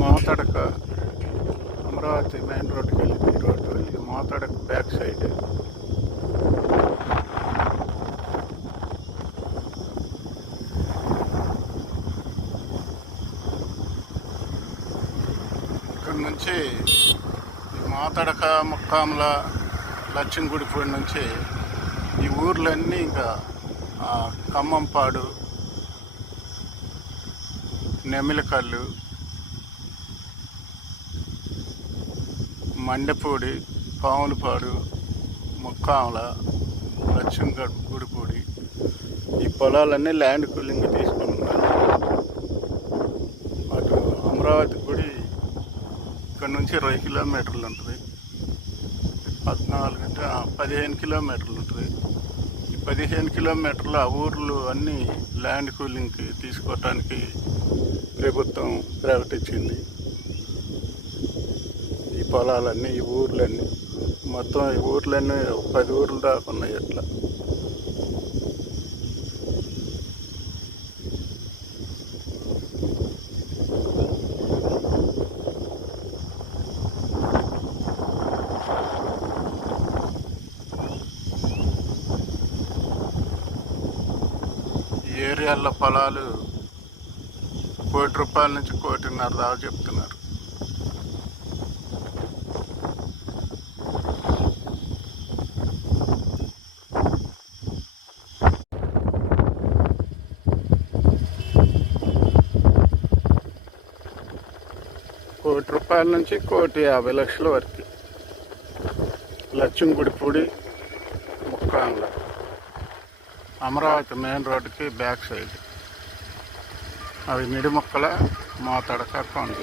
మోతడక Amaravati main రోడ్డుకి వెళ్ళింది ఈ రోడ్డు. ఇది మోతడక బ్యాక్ సైడ్. ఇక్కడ నుంచి ఈ మోతడక ముక్కాముల లక్ష్మీగుడిపూడి నుంచి ఈ ఊర్లన్నీ ఇంకా ఖమ్మంపాడు, నెమిలికల్లు, మండెపూడి, పాములపాడు, ముక్కాముల, లక్ష్మీగుడిపూడి ఈ పొలాలన్నీ ల్యాండ్ కూలింగ్ తీసుకుంటున్నారు. అటు అమరావతి గుడి ఇక్కడ నుంచి 20 కిలోమీటర్లు ఉంటుంది. 15 కిలోమీటర్లు ఉంటుంది. ఈ 15 కిలోమీటర్లు ఆ ఊర్లు అన్నీ ల్యాండ్ కూలింగ్కి తీసుకోవటానికి ప్రభుత్వం ప్రకటించింది. ఈ పొలాలన్నీ, ఈ ఊర్లన్నీ, మొత్తం ఈ ఊర్లన్నీ 10 ఊర్లు దాకా ఉన్నాయి. అట్లా ఈ ఏరియాల్లో పొలాలు ₹1,00,00,000 నుంచి ₹1,50,00,000 దాకా చెప్తున్నారు. ₹1,00,00,000 నుంచి ₹1,50,00,000 వరకు. లక్ష్మీగుడిపూడి, ముక్కాంల, అమరావతి మెయిన్ రోడ్డుకి బ్యాక్ సైడ్. అవి మిడిముక్కల, మోతడక, కొండ.